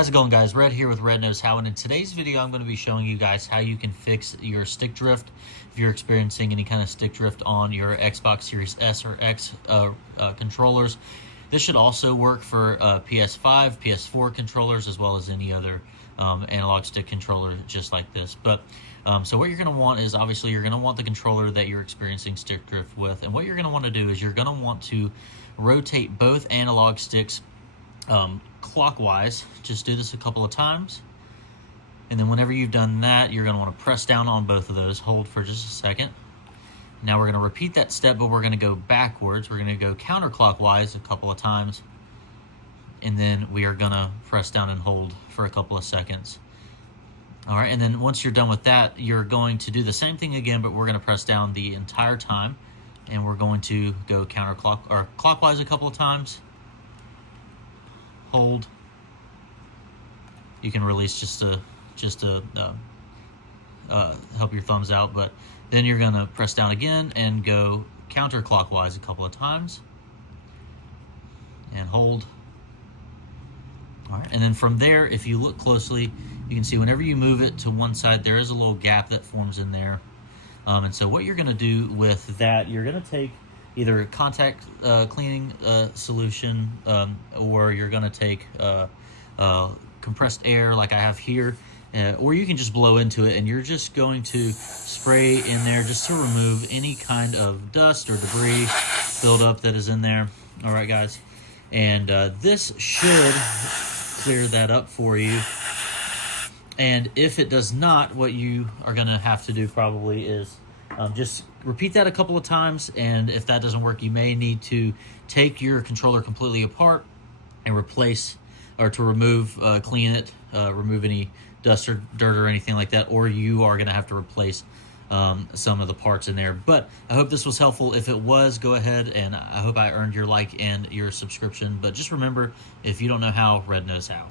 How's it going, guys? Red here with Red Knows How, and in today's video I'm going to be showing you guys how you can fix your stick drift if you're experiencing any kind of stick drift on your Xbox Series S or X controllers. This should also work for PS5, PS4 controllers, as well as any other analog stick controller just like this. But so what you're going to want is, obviously, you're going to want the controller that you're experiencing stick drift with, and what you're going to want to do is you're going to want to rotate both analog sticks clockwise. Just do this a couple of times, and then whenever you've done that, you're going to want to press down on both of those. Hold for just a second. Now we're going to repeat that step, but we're going to go backwards. We're going to go counterclockwise a couple of times, and then we are going to press down and hold for a couple of seconds. All right, and then once you're done with that, you're going to do the same thing again, but we're going to press down the entire time, and we're going to go clockwise a couple of times. Hold. You can release just to help your thumbs out, but then you're going to press down again and go counterclockwise a couple of times and hold. All right, and then from there, if you look closely, you can see whenever you move it to one side, there is a little gap that forms in there. And so what you're going to do with that, you're going to take either a contact cleaning solution, or you're going to take compressed air like I have here, or you can just blow into it, and you're just going to spray in there just to remove any kind of dust or debris buildup that is in there. All right, guys, and this should clear that up for you. And if it does not, what you are going to have to do probably is just repeat that a couple of times, and if that doesn't work, you may need to take your controller completely apart and replace, or to remove, clean it, remove any dust or dirt or anything like that, or you are going to have to replace some of the parts in there. But I hope this was helpful. If it was, go ahead, and I hope I earned your like and your subscription. But just remember, if you don't know how, Red knows how.